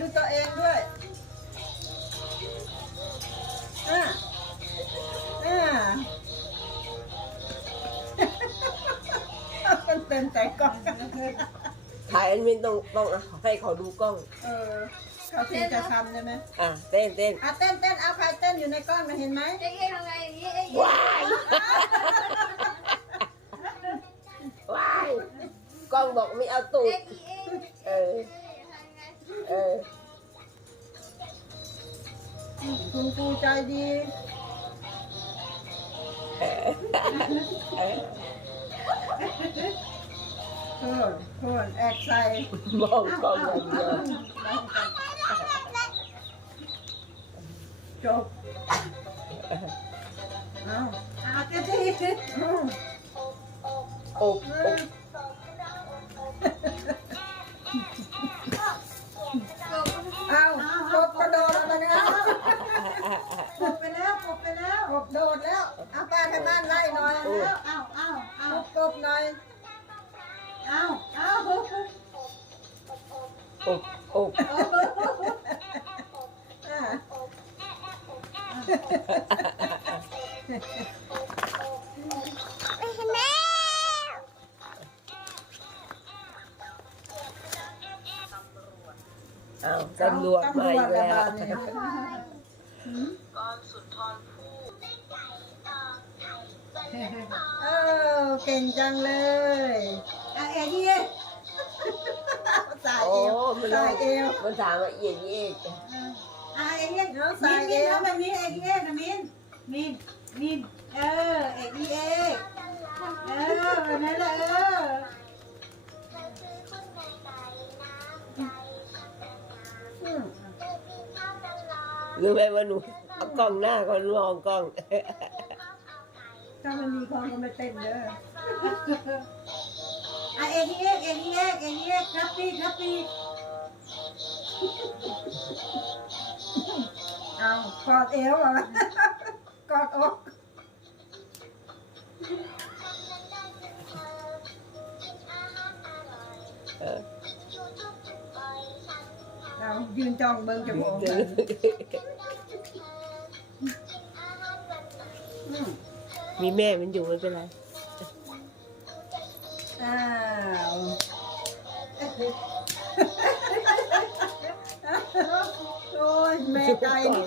ดูตัวเองด้วยอ่าอ่าเป็นเต็มใจกล้องถ่ายแอดมินต้องต้องให้เขาดูกล้อง เออเขาถึงจะทำใช่ไหมอะเต้นเต้นอะเต้นเต้นเอาใครเต้นอยู่ในกล้องนะเห็นไหมเอ๊ะเอ๊ะทำไงอย่างนี้เอ๊ะว้ายว้ายกล้องบอกไม่เอาตูดเอ๊ะเอ๊ะ เออคุณครูใจดีเออโทษโทษแอกใส่มองกล้องอย่างเดียวจบเอาเอาเต็มที่เอาอบอบ อาเอาอบอบอ่าอ้าวตำรวจมาอีกแล้วเออเก่งจังเลย เอาเอ็ดดี้สายโอ้เอวมันสายเอวมันถามว่าเอียดเอียดเอาเอ็ดดี้น้องมิสายนเอมินวทำแบบนี้เอ็ดดี้นะมินมินมินเออเอ็ดดี้เอ็ดเออแบบนั้นแหละเอออืมรู้ไหมว่าหนูเอากล้องหน้าก่อนมองกล้อง ถ้ามันมีความก็ไม่เต้นเด้อเอาเอ็ดดี้เอ็ดเอ็ดดี้เอ็ดเอ็ดดี้เอ็ดครับพี่ครับพี่เอากอดเอวเหรอกอดอกเออเอายืนจ้องเบิ่งจมูกอืมมีแม่มันอยู่ไม่เป็นไร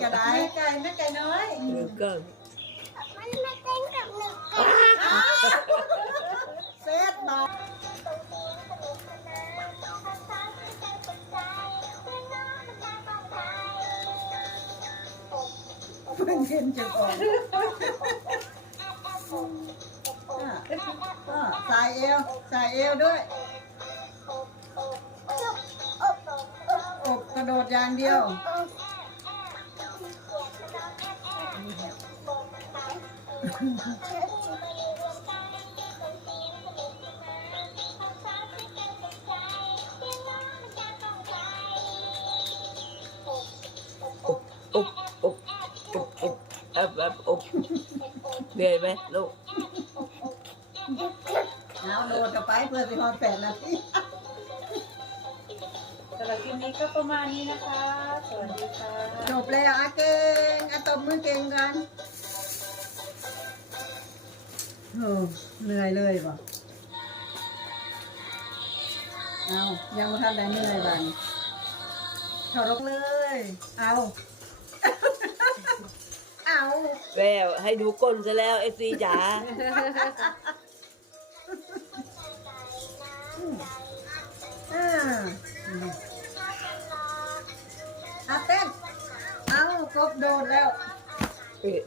ก่นี่ก็ได้แม่ไก่แม่ไก่น้อยเดี๋ยวกล้องเซตบาเพิ่งเห็นจังอ่อนอะอะสายเอวสายเอวด้วยอบกระโดดอย่างเดียว อบอบอบเหนื่อยไหมลูกเอาโดดกับไปเพื่อไปฮอนแปดนาทีสำหรับคลิปนี้ก็ประมาณนี้นะคะ สวัสดีค่ะ จบแล้วอาเก่ง บมือเก่งกันโอ้เหนื่อยเลยป่ะเอายังไม่ทันได้เหนื่อยบันถอดรกเลย เอา เอาแล้วให้ดูก้นซะแล้วเอฟซีจ๋าอ่าอาเต้นเอากบโดดแล้ว it,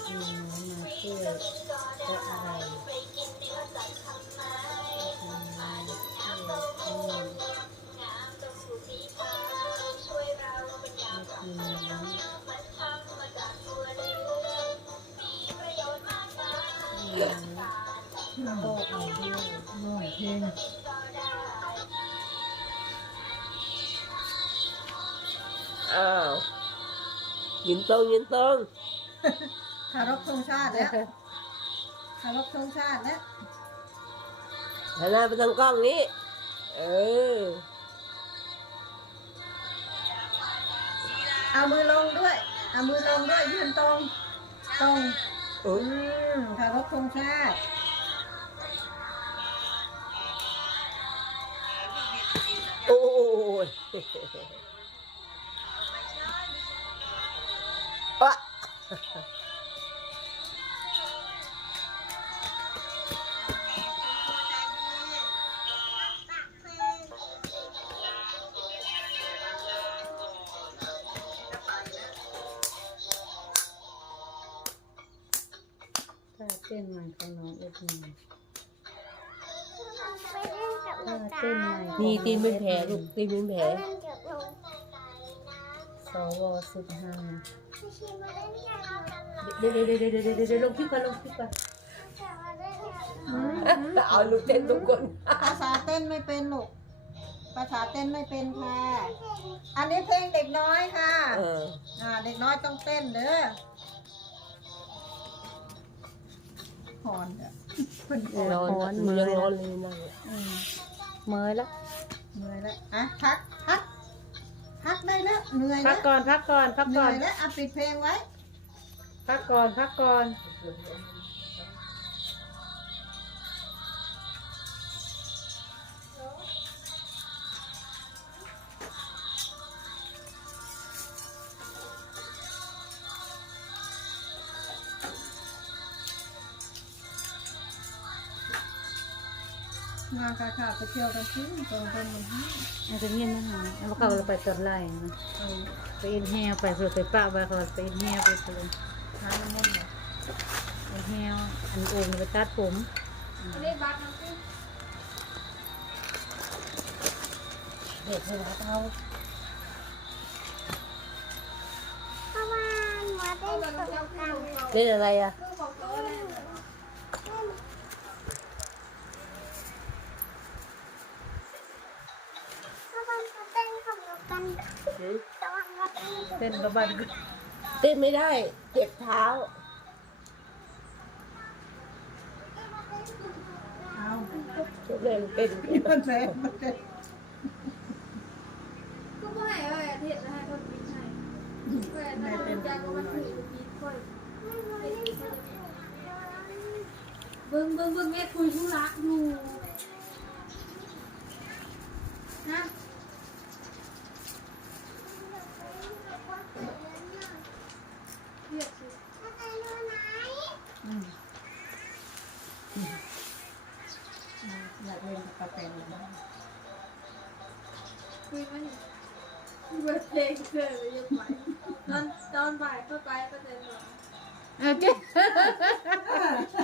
เอาด้วยน้อยเพลงอ้าวยืนตรงยืนตรงคารพธงชาติแล้วคารพธงชาติแล้วหันหน้าไปทางกล้องนี้ เออ เอามือลงด้วย เอามือลงด้วยยืนตรง ตรงโอ้อืมคารพธงชาติ ยอะถ้าเต้นใหม่ของน้องเอ็ดมิน ไป เล่นกับหนูถ้ากัเต้นใหม่นของนี่ตีนเป็นแผลองลูกตีนเป็นแผลเล่นกับหนูสวสิบห้าไม่ใช่มาเล่นกับหนูเดี๋ยวเดี๋ยวเดี๋ยวเดี๋ยวเดี๋ยวเดี๋ยวลงคลิปก่อนลงคลิปก่อนแต่มาเล่นกับหนูอืมเอาลูกเต้นทุกคนภาษาเต้นไม่เป็นลูกภาษาเต้นไม่เป็นค่ะ อันนี้เพลงเด็กน้อยค่ะเอออ่าเด็กน้อยต้องเต้นเด้อหอนเด้อเพิ่นหอนร้อนมือยังร้อนเลยนั่งอืม เมื่อยละเหนื่อยแล้วอะพักพักพักได้แล้วเหนื่อยพัแล้กวก่อนพักก่อนพักเหก่นื่ออนยแล้วอะปิดเพลงไว้ พักก่อนพักก่อน งานค่ะค่ะไปเที่ยวกันที่ตรงคนมันให้อาจจะเงียบนะฮะแล้วเขาเราไปตอนไล่นะเออไปเอ็นแฮวไปเพื่อไปป้าไปเขาไปเอ็นแฮวไปเลยหาน้ำมันต์เลยเอ็นแฮวอันโอ่งไปตัดผมเล่นบักน้ำจิ้มเด็กหัวเท้าเพราะว่ามาเล่นกับหนูกันเล่นอะไรอะ คือของเขาเล่นเพราะว่ามาเต้นกับหนูกันแต่ว่ามา เต้นกับเต้นกับบ้านเต้นไม่ได้ เจ็บเท้า เอาเล่นเต้นมันเสร็จมันเสร็จก็ไม่ให้ว่าอาทิตย์นะให้คนปีใช่เพื่อนให้คนจากก็มาถือปีค่อยเบิ้งเบิ้งเบิ้งแม่คุยธุระอยู่ เพื่อนไปยัไปตอนตอนบ่ายก็ไปก็เดินมา เอาเจ๊ เอ